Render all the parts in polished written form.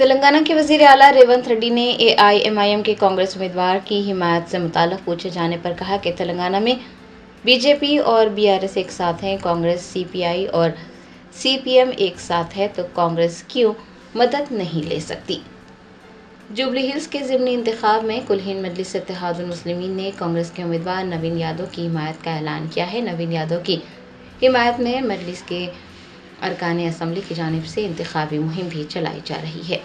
تلنگانہ کے وزیر اعلیٰ ریونت ریڈی نے AIMIM کے کانگریس امیدوار کی حمایت سے متعلق پوچھے جانے پر کہا کہ تلنگانہ میں BJP اور BRS ایک ساتھ ہیں، کانگریس CPI اور CPM ایک ساتھ ہے تو کانگریس کیوں مدد نہیں لے سکتی۔ جوبلی ہلز کے ضمنی انتخاب میں کل ہند مجلس اتحاد المسلمین نے کانگریس کے امیدوار نوین یادو کی حمایت کا اعلان کیا ہے۔ نوین یادو کی حمایت میں مجلس کے ارکان اسمبلی کی جانب سے انتخابی مہم بھی چلائی جا رہی ہے۔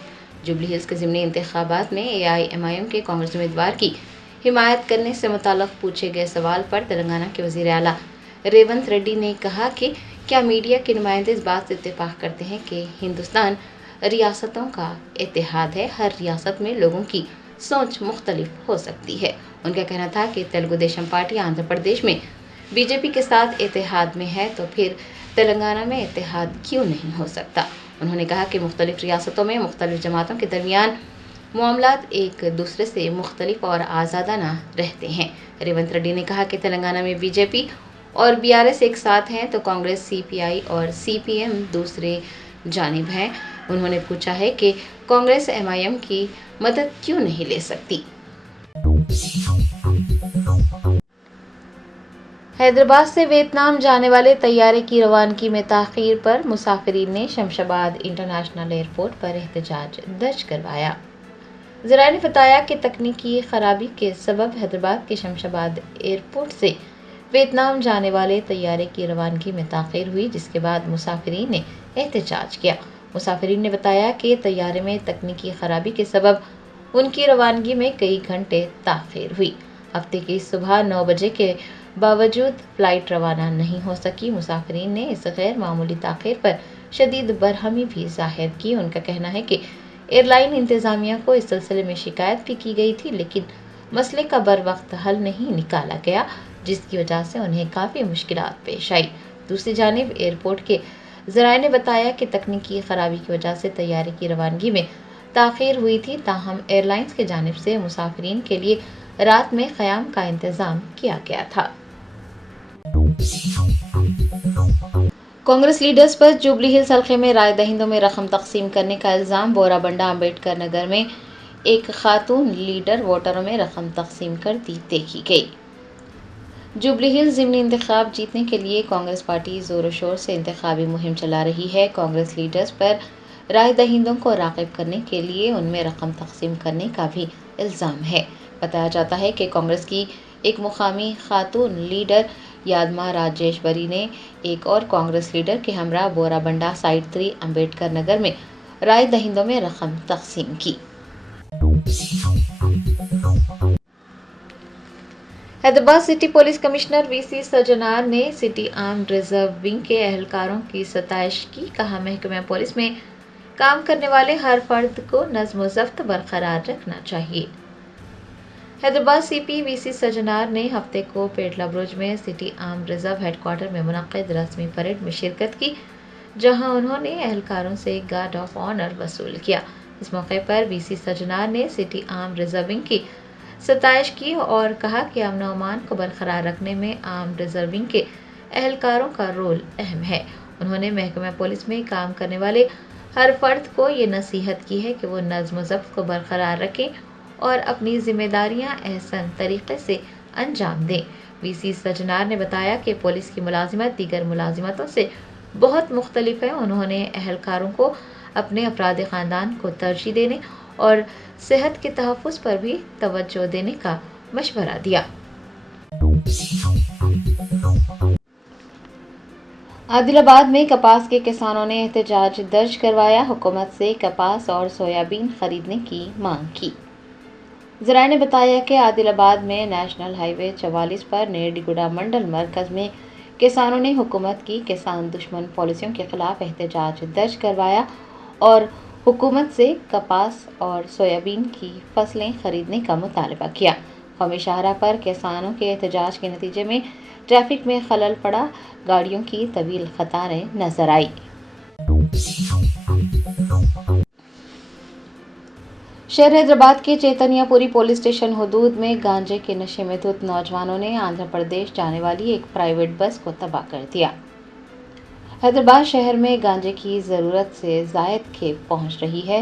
جوبلی ہلز کے ضمنی انتخابات میں AIMIM کے کانگریس امیدوار کی حمایت کرنے سے متعلق پوچھے گئے سوال پر تلنگانہ کے وزیر اعلیٰ ریونت ریڈی نے کہا کہ کیا میڈیا کے نمائندے اس بات سے اتفاق کرتے ہیں کہ ہندوستان ریاستوں کا اتحاد ہے، ہر ریاست میں لوگوں کی سوچ مختلف ہو سکتی ہے۔ ان کا کہنا تھا کہ تیلگو دیشم پارٹی آندھرا پردیش میں BJP کے ساتھ اتحاد میں ہے تو پھر تلنگانہ میں اتحاد کیوں نہیں ہو سکتا۔ انہوں نے کہا کہ مختلف ریاستوں میں مختلف جماعتوں کے درمیان معاملات ایک دوسرے سے مختلف اور آزادانہ رہتے ہیں۔ ریونت ریڈی نے کہا کہ تلنگانہ میں BJP اور BRS ایک ساتھ ہیں تو کانگریس CPI اور CPM دوسرے جانب ہیں۔ انہوں نے پوچھا ہے کہ کانگریس MIM کی مدد کیوں نہیں لے سکتی۔ حیدرآباد سے ویتنام جانے والے طیارے کی روانگی میں تاخیر پر مسافرین نے شمشاباد انٹرنیشنل ایئرپورٹ پر احتجاج درج کروایا۔ ذرائع نے بتایا کہ تکنیکی خرابی کے سبب حیدرآباد کے شمشاباد ایئرپورٹ سے ویتنام جانے والے طیارے کی روانگی میں تاخیر ہوئی، جس کے بعد مسافرین نے احتجاج کیا۔ مسافرین نے بتایا کہ طیارے میں تکنیکی خرابی کے سبب ان کی روانگی میں کئی گھنٹے تاخیر ہوئی۔ ہفتے کی صبح 9 بجے کے باوجود فلائٹ روانہ نہیں ہو سکی۔ مسافرین نے اس غیر معمولی تاخیر پر شدید برہمی بھی ظاہر کی۔ ان کا کہنا ہے کہ ایئر لائن انتظامیہ کو اس سلسلے میں شکایت بھی کی گئی تھی، لیکن مسئلے کا بروقت حل نہیں نکالا گیا، جس کی وجہ سے انہیں کافی مشکلات پیش آئی۔ دوسری جانب ایئرپورٹ کے ذرائع نے بتایا کہ تکنیکی خرابی کی وجہ سے طیارے کی روانگی میں تاخیر ہوئی تھی، تاہم ایئر لائنز کی جانب سے مسافرین کے لیے رات میں قیام کا انتظام کیا گیا تھا۔ کانگریس لیڈرز پر جوبلی ہلز حلقے میں رائے دہندوں میں رقم تقسیم کرنے کا الزام۔ بورا بنڈا امبیڈکر نگر میں ایک خاتون لیڈر ووٹروں میں رقم تقسیم کرتی دیکھی گئی۔ جوبلی ہلز ضمنی انتخاب جیتنے کے لیے کانگریس پارٹی زور و شور سے انتخابی مہم چلا رہی ہے۔ کانگریس لیڈرز پر رائے دہندوں کو راغب کرنے کے لیے ان میں رقم تقسیم کرنے کا بھی الزام ہے۔ بتایا جاتا ہے کہ کانگریس کی ایک مقامی خاتون لیڈر یادما راجیشوری نے ایک اور کانگریس لیڈر کے ہمراہ بورا بنڈا سائٹ 3 امبیڈکر نگر میں رائے دہندوں میں رقم تقسیم کی۔ Hyderabad city police commissioner VC سجنار نے سٹی آرمڈ ریزرو ونگ کے اہلکاروں کی ستائش کی۔ کہا محکمہ پولیس میں کام کرنے والے ہر فرد کو نظم و ضبط برقرار رکھنا چاہیے۔ حیدرآباد CP VC سجنار نے ہفتے کو پیٹلا برج میں city armed reserve head quarter میں منعقد رسمی پریڈ میں شرکت کی، جہاں انہوں نے اہلکاروں سے گارڈ آف آنر وصول کیا۔ اس موقع پر VC سجنار نے سٹی آرمڈ ریزرو ونگ کی ستائش کی اور کہا کہ امن و امان کو برقرار رکھنے میں آرمڈ ریزرو ونگ کے اہلکاروں کا رول اہم ہے۔ انہوں نے محکمہ پولیس میں کام کرنے والے ہر فرد کو یہ نصیحت کی ہے کہ وہ نظم و ضبط کو برقرار رکھیں اور اپنی ذمہ داریاں احسن طریقے سے انجام دیں۔ VC سجنار نے بتایا کہ پولیس کی ملازمت دیگر ملازمتوں سے بہت مختلف ہے۔ انہوں نے اہلکاروں کو اپنے افراد خاندان کو ترجیح دینے اور صحت کے تحفظ پر بھی توجہ دینے کا مشورہ دیا۔ عادل آباد میں کپاس کے کسانوں نے احتجاج درج کروایا، حکومت سے کپاس اور سویابین خریدنے کی مانگ کی۔ ذرائع نے بتایا کہ عادل آباد میں نیشنل ہائی وے 44 پر نیردی گوڑا منڈل مرکز میں کسانوں نے حکومت کی کسان دشمن پالیسیوں کے خلاف احتجاج درج کروایا اور حکومت سے کپاس اور سویابین کی فصلیں خریدنے کا مطالبہ کیا۔ قومی شاہراہ پر کسانوں کے احتجاج کے نتیجے میں ٹریفک میں خلل پڑا، گاڑیوں کی طویل قطاریں نظر آئی۔ شہر حیدرآباد کے چیتنیہ پوری پولیس اسٹیشن حدود میں گانجے کے نشے میں دھت نوجوانوں نے آندھرا پردیش جانے والی ایک پرائیویٹ بس کو تباہ کر دیا۔ حیدرآباد شہر میں گانجے کی ضرورت سے زائد کھیپ پہنچ رہی ہے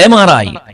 MRI,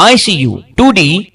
ICU, 2D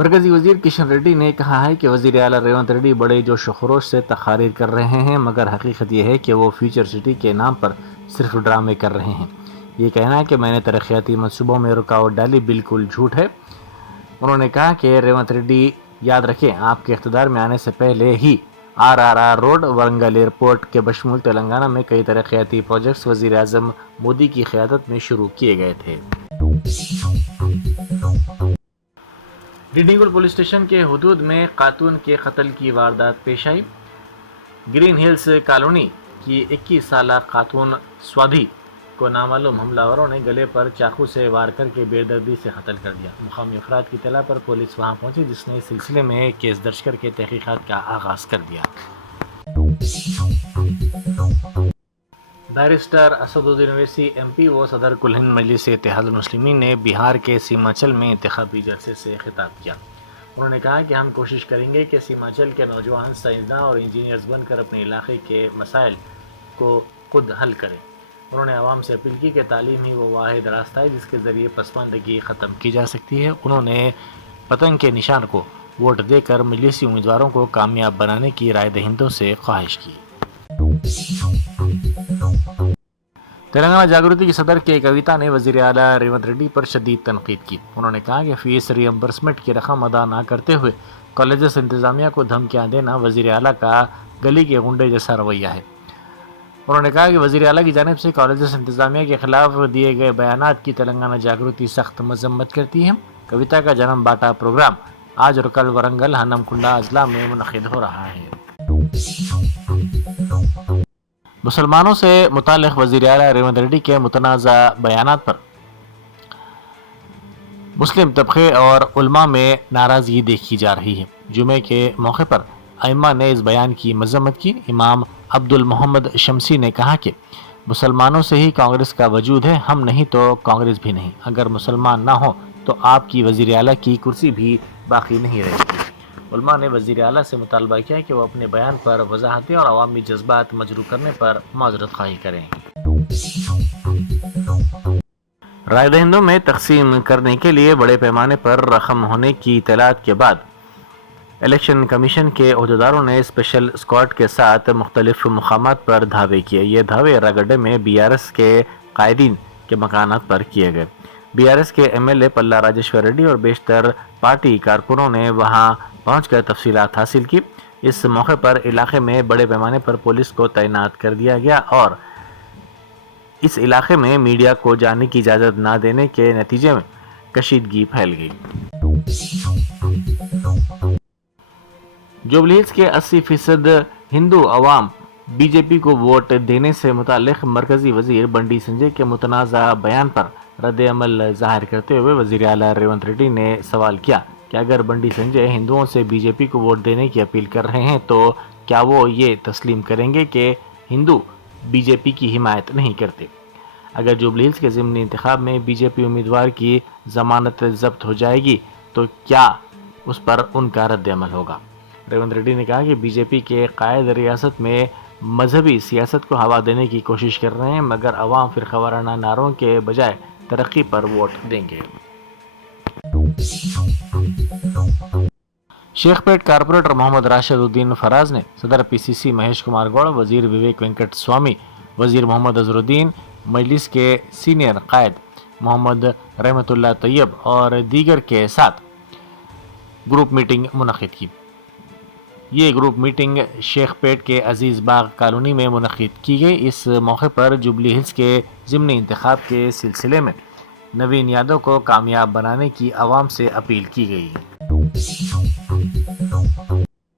مرکزی وزیر کشن ریڈی نے کہا ہے کہ وزیر اعلیٰ ریونت ریڈی بڑے جوش و خروش سے تقاریر کر رہے ہیں، مگر حقیقت یہ ہے کہ وہ فیوچر سٹی کے نام پر صرف ڈرامے کر رہے ہیں۔ یہ کہنا ہے کہ میں نے ترقیاتی منصوبوں میں رکاوٹ ڈالی بالکل جھوٹ ہے۔ انہوں نے کہا کہ ریونت ریڈی یاد رکھیں، آپ کے اقتدار میں آنے سے پہلے ہی RRR روڈ، ورنگل ایئرپورٹ کے بشمول تلنگانہ میں کئی ترقیاتی پروجیکٹس وزیر اعظم مودی کی قیادت میں شروع کیے گئے تھے۔ ڈنڈی گل پولیس اسٹیشن کے حدود میں خاتون کے قتل کی واردات پیش آئی۔ گرین ہلز کالونی کی 21 سالہ خاتون سوادھی کو نامعلوم حملہ آوروں نے گلے پر چاقو سے وار کر کے بے دردی سے قتل کر دیا۔ مقامی افراد کی اطلاع پر پولیس وہاں پہنچی، جس نے اس سلسلے میں کیس درج کر کے تحقیقات کا آغاز کر دیا۔ بیرسٹر اسدالدین اویسی MP و صدر کل ہند مجلس اتحاد المسلمین نے بہار کے سیمانچل میں انتخابی جلسے سے خطاب کیا۔ انہوں نے کہا کہ ہم کوشش کریں گے کہ سیمانچل کے نوجوان سائنسداں اور انجینئرز بن کر اپنے علاقے کے مسائل کو خود حل کریں۔ انہوں نے عوام سے اپیل کی کہ تعلیم ہی وہ واحد راستہ ہے جس کے ذریعے پسماندگی ختم کی جا سکتی ہے۔ انہوں نے پتنگ کے نشان کو ووٹ دے کر مجلسی امیدواروں کو کامیاب بنانے کی رائے دہندوں سے خواہش کی۔ تلنگانہ جاگرتی کی صدر کے کویتا نے وزیر اعلیٰ ریونت ریڈی پر شدید تنقید کی۔ انہوں نے کہا کہ فیس ری امبرسمنٹ کی رقم ادا نہ کرتے ہوئے کالجز انتظامیہ کو دھمکیاں دینا وزیر اعلیٰ کا گلی کے غنڈے جیسا رویہ ہے۔ انہوں نے کہا کہ وزیر اعلیٰ کی جانب سے کالجز انتظامیہ کے خلاف دیے گئے بیانات کی تلنگانہ جاگرتی سخت مذمت کرتی ہے۔ کویتا کا جنم باٹا پروگرام آج اور کل ورنگل، ہنم کنڈا اضلاع میں منعقد ہو رہا ہے۔ مسلمانوں سے متعلق وزیر اعلیٰ ریونت ریڈی کے متنازع بیانات پر مسلم طبقے اور علماء میں ناراضگی دیکھی جا رہی ہے۔ جمعے کے موقع پر ائمہ نے اس بیان کی مذمت کی۔ امام عبد المحمد شمسی نے کہا کہ مسلمانوں سے ہی کانگریس کا وجود ہے، ہم نہیں تو کانگریس بھی نہیں۔ اگر مسلمان نہ ہوں تو آپ کی وزیر اعلیٰ کی کرسی بھی باقی نہیں رہے گی۔ علماء نے وزیر اعلیٰ سے مطالبہ کیا کہ وہ اپنے بیان پر وضاحت دیں اور عوامی جذبات مجروح کرنے پر معذرت خواہی کریں۔ رائے دہندوں میں تقسیم کرنے کے لیے بڑے پیمانے پر رقم ہونے کی اطلاعات کے بعد الیکشن کمیشن کے عہدیداروں نے اسپیشل اسکواڈ کے ساتھ مختلف مقامات پر دھاوے کیے۔ یہ دھاوے راگڈے میں BRS کے قائدین کے مکانات پر کیے گئے۔ BRS کے MLA پلا راجیشور ریڈی اور بیشتر پارٹی کارکنوں نے وہاں پہنچ کر تفصیلات حاصل کی۔ اس موقع پر علاقے میں بڑے پیمانے پر پولیس کو تعینات کر دیا گیا اور اس علاقے میں میڈیا کو جانے کی اجازت نہ دینے کے نتیجے میں کشیدگی پھیل گئی۔ جوبلی ہلز کے 80% ہندو عوام BJP کو ووٹ دینے سے متعلق مرکزی وزیر بنڈی سنجے کے متنازع بیان پر رد عمل ظاہر کرتے ہوئے وزیر اعلیٰ ریونت ریڈی نے سوال کیا کہ اگر بنڈی سنجے ہندوؤں سے BJP کو ووٹ دینے کی اپیل کر رہے ہیں تو کیا وہ یہ تسلیم کریں گے کہ ہندو BJP کی حمایت نہیں کرتے؟ اگر جوبلی ہلز کے ضمنی انتخاب میں BJP امیدوار کی ضمانت ضبط ہو جائے گی تو کیا اس پر ان کا رد عمل ہوگا؟ ریونت ریڈی نے کہا کہ BJP کے قائد ریاست میں مذہبی سیاست کو ہوا دینے کی کوشش کر رہے ہیں، مگر عوام فرقہ وارانہ نعروں کے بجائے ترقی پر ووٹ دیں گے۔ شیخ پیٹ کارپوریٹر محمد راشد الدین فراز نے صدر PCC مہیش کمار گوڑ، وزیر وویک وینکٹ سوامی، وزیر محمد اظہر الدین، مجلس کے سینئر قائد محمد رحمت اللہ طیب اور دیگر کے ساتھ گروپ میٹنگ منعقد کی۔ یہ گروپ میٹنگ شیخ پیٹ کے عزیز باغ کالونی میں منعقد کی گئی۔ اس موقع پر جوبلی ہلز کے ضمنی انتخاب کے سلسلے میں نوین یادو کو کامیاب بنانے کی عوام سے اپیل کی گئی۔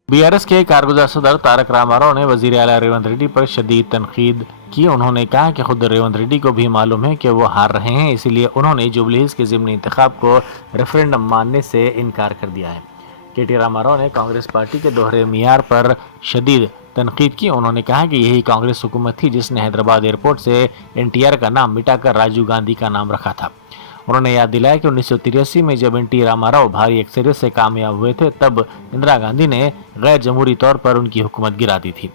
BRS کے کارگزار صدر تارک راما راؤ نے وزیر اعلیٰ ریونت ریڈی پر شدید تنقید کی۔ انہوں نے کہا کہ خود ریونت ریڈی کو بھی معلوم ہے کہ وہ ہار رہے ہیں، اسی لیے انہوں نے جوبلی ہلز کے ضمنی انتخاب کو ریفرینڈم ماننے سے انکار کر دیا ہے۔ KT راما راؤ نے کانگریس پارٹی کے دوہرے معیار پر شدید تنقید کی۔ انہوں نے کہا کہ یہی کانگریس حکومت تھی جس نے حیدرآباد ایئرپورٹ سے NTR کا نام مٹا کر راجیو گاندھی کا نام رکھا تھا۔ انہوں نے یاد دلایا کہ 1983 میں جب NT راما راؤ بھاری اکثریت سے کامیاب ہوئے تھے تب اندرا گاندھی نے غیر جمہوری طور پر ان کی حکومت گرا دی تھی۔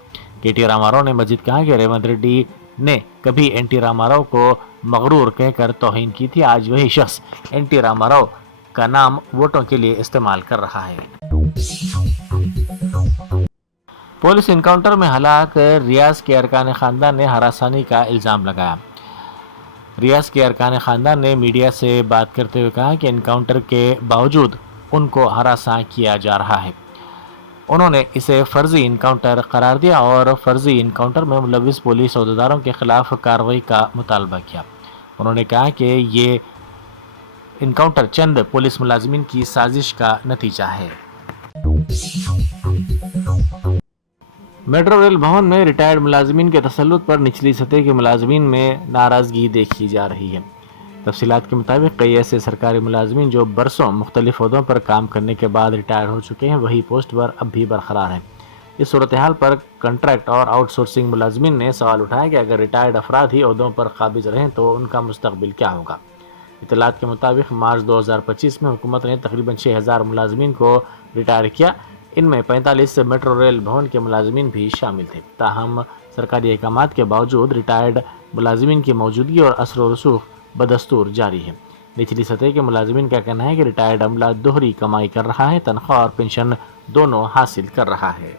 KT راما راؤ نے مزید کہا کہ ریونت ریڈی نے کبھی NT راما راؤ کو مغرور کہہ کر توہین کی تھی، آج وہی شخص NT راما راؤ کا نام ووٹوں کے لیے استعمال کر رہا ہے۔ پولیس انکاؤنٹر میں ہلاک ریاض کے ارکان خاندان نے ہراسانی کا الزام لگایا۔ ریاض کے ارکان خاندان نے میڈیا سے بات کرتے ہوئے کہا کہ انکاؤنٹر کے باوجود ان کو ہراساں کیا جا رہا ہے۔ انہوں نے اسے فرضی انکاؤنٹر قرار دیا اور فرضی انکاؤنٹر میں ملوث پولیس عہدیداروں کے خلاف کارروائی کا مطالبہ کیا۔ انہوں نے کہا کہ یہ انکاؤنٹر چند پولیس ملازمین کی سازش کا نتیجہ ہے۔ میٹرو ریل بھون میں ریٹائرڈ ملازمین کے تسلط پر نچلی سطح کے ملازمین میں ناراضگی دیکھی جا رہی ہے۔ تفصیلات کے مطابق کئی ایسے سرکاری ملازمین جو برسوں مختلف عہدوں پر کام کرنے کے بعد ریٹائر ہو چکے ہیں وہی پوسٹ پر اب بھی برقرار ہیں۔ اس صورتحال پر کنٹریکٹ اور آؤٹ سورسنگ ملازمین نے سوال اٹھایا کہ اگر ریٹائرڈ افراد ہی عہدوں پر قابض رہیں تو ان کا مستقبل کیا ہوگا۔ اطلاعات کے مطابق مارچ 2025 میں حکومت نے تقریباً 6000 ملازمین کو ریٹائر کیا۔ ان میں 45 میٹرو ریل بھون کے ملازمین بھی شامل تھے۔ تاہم سرکاری احکامات کے باوجود ریٹائرڈ ملازمین کی موجودگی اور اثر و رسوخ بدستور جاری ہے۔ نچلی سطح کے ملازمین کا کہنا ہے کہ ریٹائرڈ عملہ دوہری کمائی کر رہا ہے، تنخواہ اور پنشن دونوں حاصل کر رہا ہے۔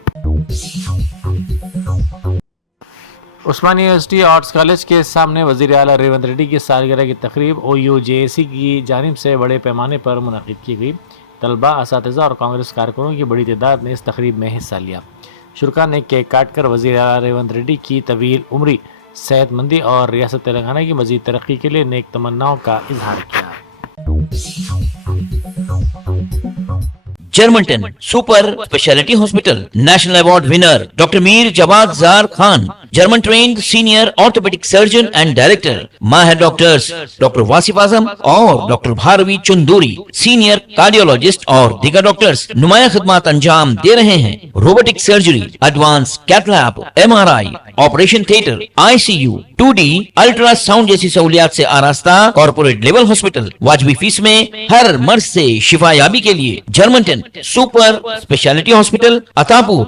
عثمانیہ یونیورسٹی آرٹس کالج کے سامنے وزیر اعلیٰ ریونت ریڈی کی سالگرہ کی تقریب OUJAC کی جانب سے بڑے پیمانے پر منعقد کی گئی۔ طلباء، اساتذہ اور کانگریس کارکنوں کی بڑی تعداد نے اس تقریب میں حصہ لیا۔ شرکاء نے کیک کاٹ کر وزیر اعلیٰ ریونت ریڈی کی طویل عمری، صحت مندی اور ریاست تلنگانہ کی مزید ترقی کے لیے نیک تمناؤں کا اظہار کیا۔ Germanten super speciality hospital national award winner doctor Mir Jawad Zar Khan, German trained senior orthopaedic surgeon and director, ماہر ڈاکٹرز ڈاکٹر واصف اعظم اور doctor Bharavi Chanduri, senior cardiologist اور دیگر ڈاکٹرز نمایاں خدمات انجام دے رہے ہیں۔ Robotic surgery, advance cath lab, MRI، operation theatre, ICU، 2D ultrasound جیسی سہولیات سے آراستہ کارپوریٹ لیول ہاسپٹل، واجبی فیس میں ہر مرض سے شفا یابی کے لیے جرمنٹن سپر اسپیشلٹی ہاسپٹل، عطاپور،